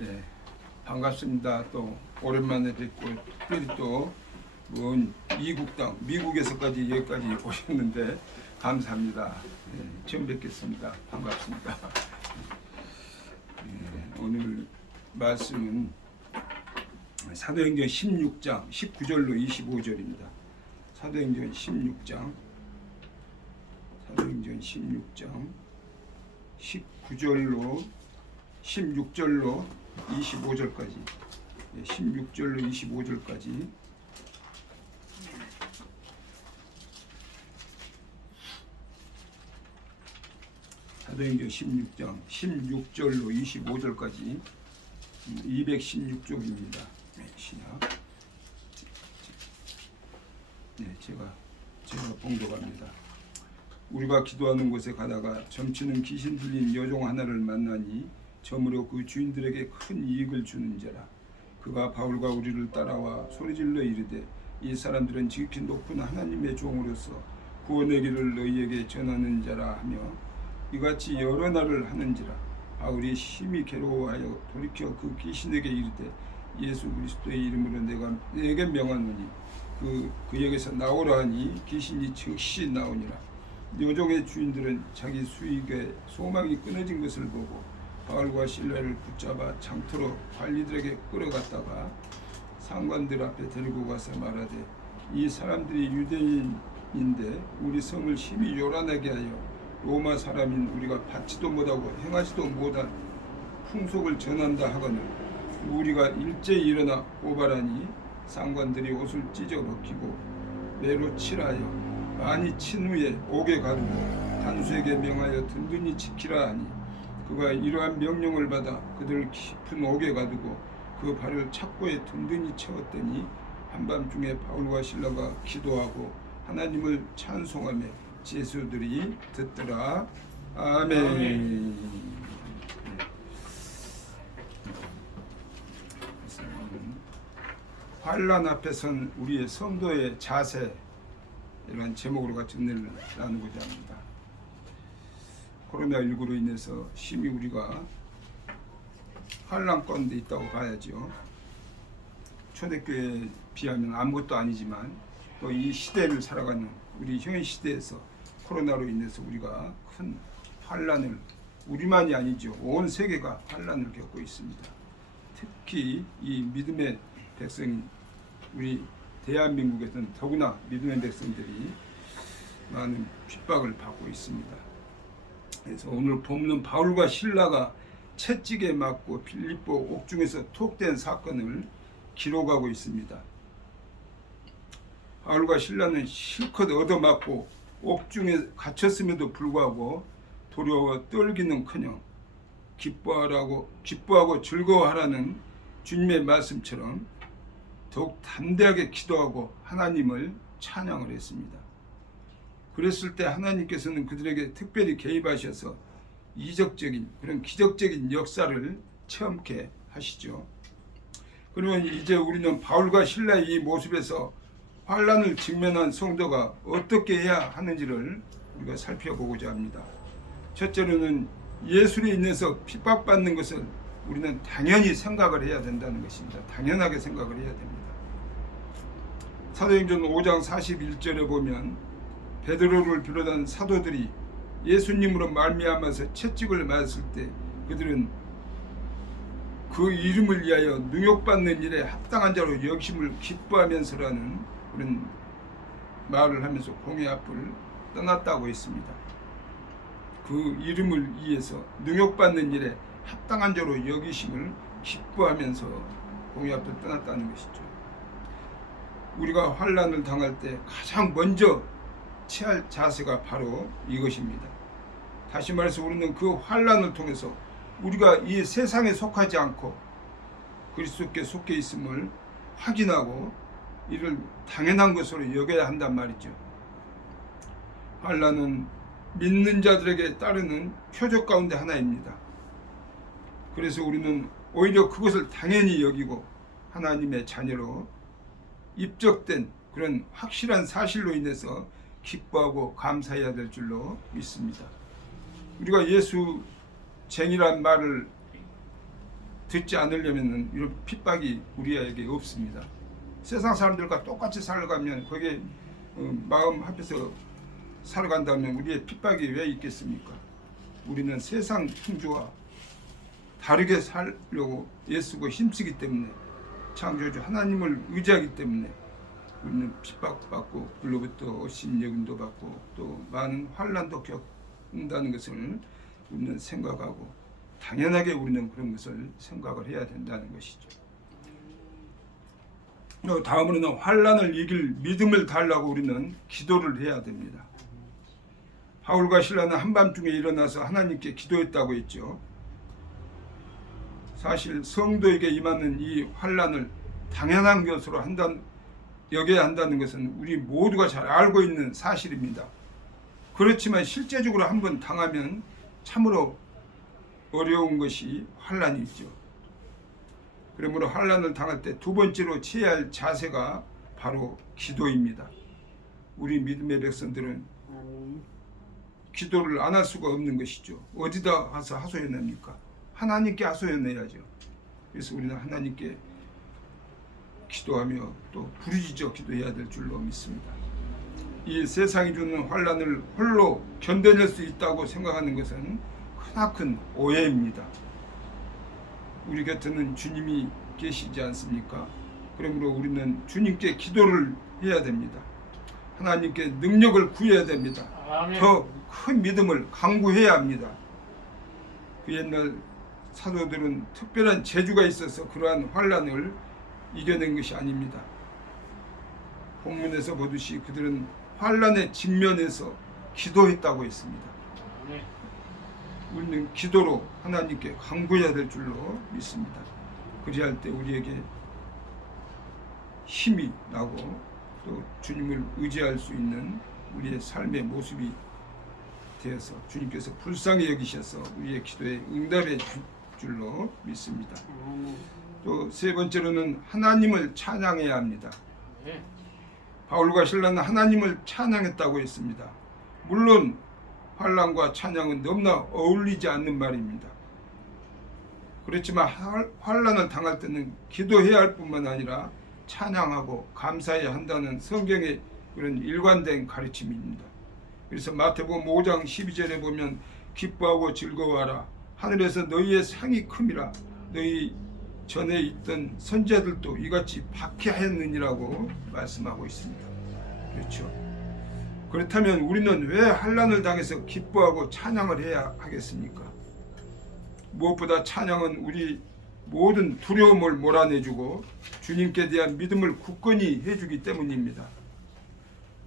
예, 반갑습니다. 또 오랜만에 뵙고 특별히 또 먼 이국 땅 미국에서까지 여기까지 오셨는데 감사합니다. 예, 처음 뵙겠습니다. 반갑습니다. 예, 오늘 말씀은 사도행전 16장 19절로 25절입니다. 사도행전 16장 19절로 16절로 25절까지 16절로 25절까지 사도행전 16장 16절로 25절까지 216쪽입니다. 신약. 제가 봉독합니다. 우리가 기도하는 곳에 가다가 점치는 귀신 들린 여종 하나를 만나니 저물어 그 주인들에게 큰 이익을 주는지라. 그가 바울과 우리를 따라와 소리질러 이르되 이 사람들은 지극히 높은 하나님의 종으로서 구원의 길을 너희에게 전하는 자라 하며 이같이 여러 날을 하는지라. 바울이 심히 괴로워하여 돌이켜 그 귀신에게 이르되 예수 그리스도의 이름으로 내게 명하노니 그에게서 나오라 하니 귀신이 즉시 나오니라. 여종의 주인들은 자기 수익에 소망이 끊어진 것을 보고 바울과 실라를 붙잡아 장터로 관리들에게 끌어갔다가 상관들 앞에 데리고 가서 말하되 이 사람들이 유대인인데 우리 성을 심히 요란하게 하여 로마 사람인 우리가 받지도 못하고 행하지도 못한 풍속을 전한다 하거늘 우리가 일제히 일어나 고발하니 상관들이 옷을 찢어 벗기고 매로 칠하여 많이 친 후에 옥에 가두고 단수에게 명하여 든든히 지키라 하니 그가 이러한 명령을 받아 그들을 깊은 옥에 가두고 그 발을 착고에 든든히 채웠더니 한밤중에 바울과 실라가 기도하고 하나님을 찬송하며 제수들이 듣더라. 아멘. 환난 앞에 선 우리의 성도의 자세, 이런 제목으로 같이 은혜를 나누고자 합니다. 코로나19로 인해서 심히 우리가 환난 가운데 있다고 봐야죠. 초대교회에 비하면 아무것도 아니지만 또 이 시대를 살아가는 우리 현 시대에서 코로나로 인해서 우리가 큰 환난을, 우리만이 아니죠, 온 세계가 환난을 겪고 있습니다. 특히 이 믿음의 백성인 우리 대한민국에서는 더구나 믿음의 백성들이 많은 핍박을 받고 있습니다. 그래서 오늘 본문 바울과 실라가 채찍에 맞고 빌립보 옥중에서 톡된 사건을 기록하고 있습니다. 바울과 실라는 실컷 얻어맞고 옥중에 갇혔음에도 불구하고 두려워 떨기는커녕 기뻐하고 즐거워하라는 주님의 말씀처럼 더욱 담대하게 기도하고 하나님을 찬양을 했습니다. 그랬을 때 하나님께서는 그들에게 특별히 개입하셔서 이적적인 그런 기적적인 역사를 체험케 하시죠. 그러면 이제 우리는 바울과 실라의 이 모습에서 환난을 직면한 성도가 어떻게 해야 하는지를 우리가 살펴보고자 합니다. 첫째로는 예수로 인해서 핍박받는 것을 우리는 당연히 생각을 해야 된다는 것입니다. 당연하게 생각을 해야 됩니다. 사도행전 5장 41절에 보면 베드로를 비롯한 사도들이 예수님으로 말미암아서 채찍을 맞았을 때 그들은 그 이름을 위하여 능욕받는 일에 합당한 자로 여기심을 기뻐하면서라는 그런 말을 하면서 공회 앞을 떠났다고 했습니다. 그 이름을 위해서 능욕받는 일에 합당한 자로 여기심을 기뻐하면서 공회 앞을 떠났다는 것이죠. 우리가 환난을 당할 때 가장 먼저 취할 자세가 바로 이것입니다. 다시 말해서 우리는 그 환난을 통해서 우리가 이 세상에 속하지 않고 그리스도께 속해 있음을 확인하고 이를 당연한 것으로 여겨야 한단 말이죠. 환난은 믿는 자들에게 따르는 표적 가운데 하나입니다. 그래서 우리는 오히려 그것을 당연히 여기고 하나님의 자녀로 입적된 그런 확실한 사실로 인해서 기뻐하고 감사해야 될 줄로 믿습니다. 우리가 예수 쟁이란 말을 듣지 않으려면 이런 핍박이 우리에게 없습니다. 세상 사람들과 똑같이 살아가면 거기에 마음 합해서 살아간다면 우리의 핍박이 왜 있겠습니까? 우리는 세상 풍조와 다르게 살려고 애쓰고 힘쓰기 때문에, 창조주 하나님을 의지하기 때문에 우리는 핍박받고 불로부터 업신여김도 받고 또 많은 환난도 겪는다는 것을 우리는 생각하고, 당연하게 우리는 그런 것을 생각을 해야 된다는 것이죠. 다음으로는 환난을 이길 믿음을 달라고 우리는 기도를 해야 됩니다. 바울과 실라는 한밤중에 일어나서 하나님께 기도했다고 했죠. 사실 성도에게 임하는 이 환난을 당연한 것으로 여겨야 한다는 것은 우리 모두가 잘 알고 있는 사실입니다. 그렇지만 실제적으로 한번 당하면 참으로 어려운 것이 환난이 있죠. 그러므로 환난을 당할 때 두 번째로 취해야 할 자세가 바로 기도입니다. 우리 믿음의 백성들은 기도를 안 할 수가 없는 것이죠. 어디다 가서 하소연합니까? 하나님께 하소연해야죠. 그래서 우리는 하나님께 기도하며 또 부르짖어 기도해야 될 줄로 믿습니다. 이 세상이 주는 환난을 홀로 견뎌낼 수 있다고 생각하는 것은 크나큰 오해입니다. 우리 곁에는 주님이 계시지 않습니까? 그러므로 우리는 주님께 기도를 해야 됩니다. 하나님께 능력을 구해야 됩니다. 더 큰 믿음을 강구해야 합니다. 그 옛날 사도들은 특별한 재주가 있어서 그러한 환난을 이겨낸 것이 아닙니다. 본문에서 보듯이 그들은 환난에 직면해서 기도했다고 했습니다. 우리는 기도로 하나님께 간구해야 될 줄로 믿습니다. 그리할 때 우리에게 힘이 나고 또 주님을 의지할 수 있는 우리의 삶의 모습이 되어서 주님께서 불쌍히 여기셔서 우리의 기도에 응답해 줄 줄로 믿습니다. 또 세 번째로는 하나님을 찬양해야 합니다. 바울과 실라는 하나님을 찬양했다고 했습니다. 물론 환난과 찬양은 너무나 어울리지 않는 말입니다. 그렇지만 환난을 당할 때는 기도해야 할 뿐만 아니라 찬양하고 감사해야 한다는 성경의 그런 일관된 가르침입니다. 그래서 마태복음 5장 12절에 보면 기뻐하고 즐거워하라. 하늘에서 너희의 상이 큼이라. 너희 전에 있던 선지자들도 이같이 박해하였느니라고 말씀하고 있습니다. 그렇죠. 그렇다면 우리는 왜 환난을 당해서 기뻐하고 찬양을 해야 하겠습니까? 무엇보다 찬양은 우리 모든 두려움을 몰아내주고 주님께 대한 믿음을 굳건히 해주기 때문입니다.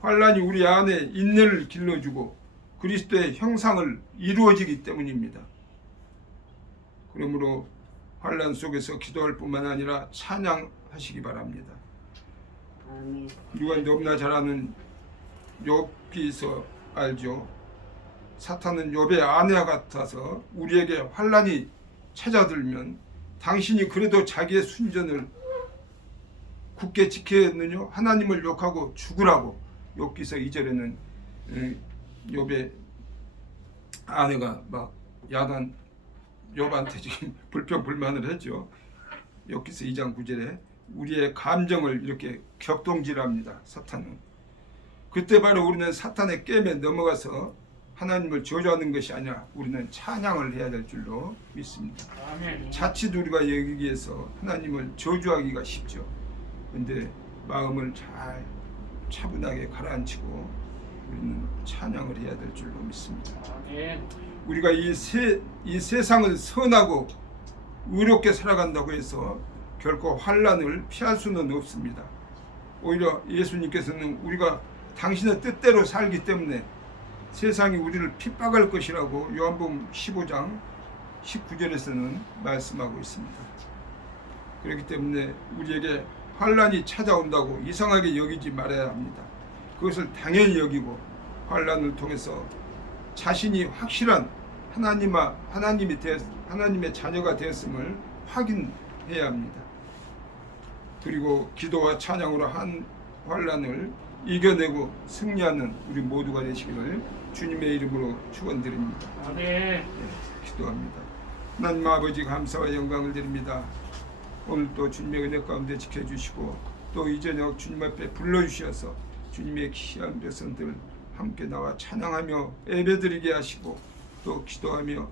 환난이 우리 안에 인내를 길러주고 그리스도의 형상을 이루어지기 때문입니다. 그러므로 환난 속에서 기도할 뿐만 아니라 찬양하시기 바랍니다. 우리가 너무나 잘 아는 욥기서 알죠. 사탄은 욥의 아내와 같아서 우리에게 환난이 찾아들면 당신이 그래도 자기의 순전을 굳게 지켜야 했느냐? 하나님을 욕하고 죽으라고. 욥기서 2절에는 욥의 아내가 막 야단 욥한테 지금 불평불만을 했죠. 욥기서 2장 9절에 우리의 감정을 이렇게 격동질합니다. 사탄은. 그때 바로 우리는 사탄의 게임에 넘어가서 하나님을 저주하는 것이 아니라 우리는 찬양을 해야 될 줄로 믿습니다. 아멘. 자칫 우리가 여기에서 하나님을 저주하기가 쉽죠. 그런데 마음을 잘 차분하게 가라앉히고 우리는 찬양을 해야 될 줄로 믿습니다. 아멘. 우리가 이 세상을 선하고 의롭게 살아간다고 해서 결코 환난을 피할 수는 없습니다. 오히려 예수님께서는 우리가 당신의 뜻대로 살기 때문에 세상이 우리를 핍박할 것이라고 요한복음 15장 19절에서는 말씀하고 있습니다. 그렇기 때문에 우리에게 환난이 찾아온다고 이상하게 여기지 말아야 합니다. 그것을 당연히 여기고 환난을 통해서 자신이 확실한 하나님의 자녀가 되었음을 확인해야 합니다. 그리고 기도와 찬양으로 한 환난을 이겨내고 승리하는 우리 모두가 되시기를 주님의 이름으로 축원드립니다. 아멘. 네, 기도합니다. 하나님 아버지 감사와 영광을 드립니다. 오늘 또 주님의 은혜 가운데 지켜주시고 또 이 저녁 주님 앞에 불러주셔서 주님의 귀한 백성들 함께 나와 찬양하며 예배드리게 하시고 또 기도하며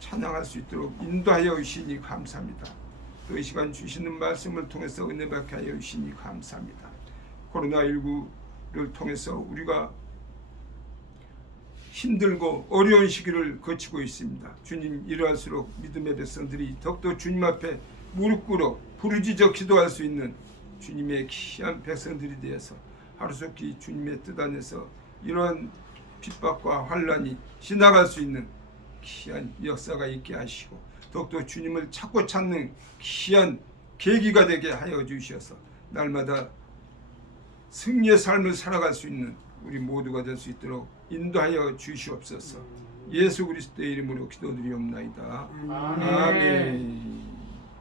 찬양할 수 있도록 인도하여 주시니 감사합니다. 또 이 시간 주시는 말씀을 통해서 은혜 받게 하여 주시니 감사합니다. 코로나19를 통해서 우리가 힘들고 어려운 시기를 거치고 있습니다. 주님, 이러할수록 믿음의 백성들이 더욱더 주님 앞에 무릎 꿇어 부르짖어 기도할 수 있는 주님의 귀한 백성들이 되어서 하루속히 주님의 뜻 안에서 이러한 핍박과 환란이 지나갈 수 있는 귀한 역사가 있게 하시고 더욱더 주님을 찾고 찾는 귀한 계기가 되게 하여 주셔서 날마다 승리의 삶을 살아갈 수 있는 우리 모두가 될 수 있도록 인도하여 주시옵소서. 예수 그리스도의 이름으로 기도드리옵나이다. 아멘.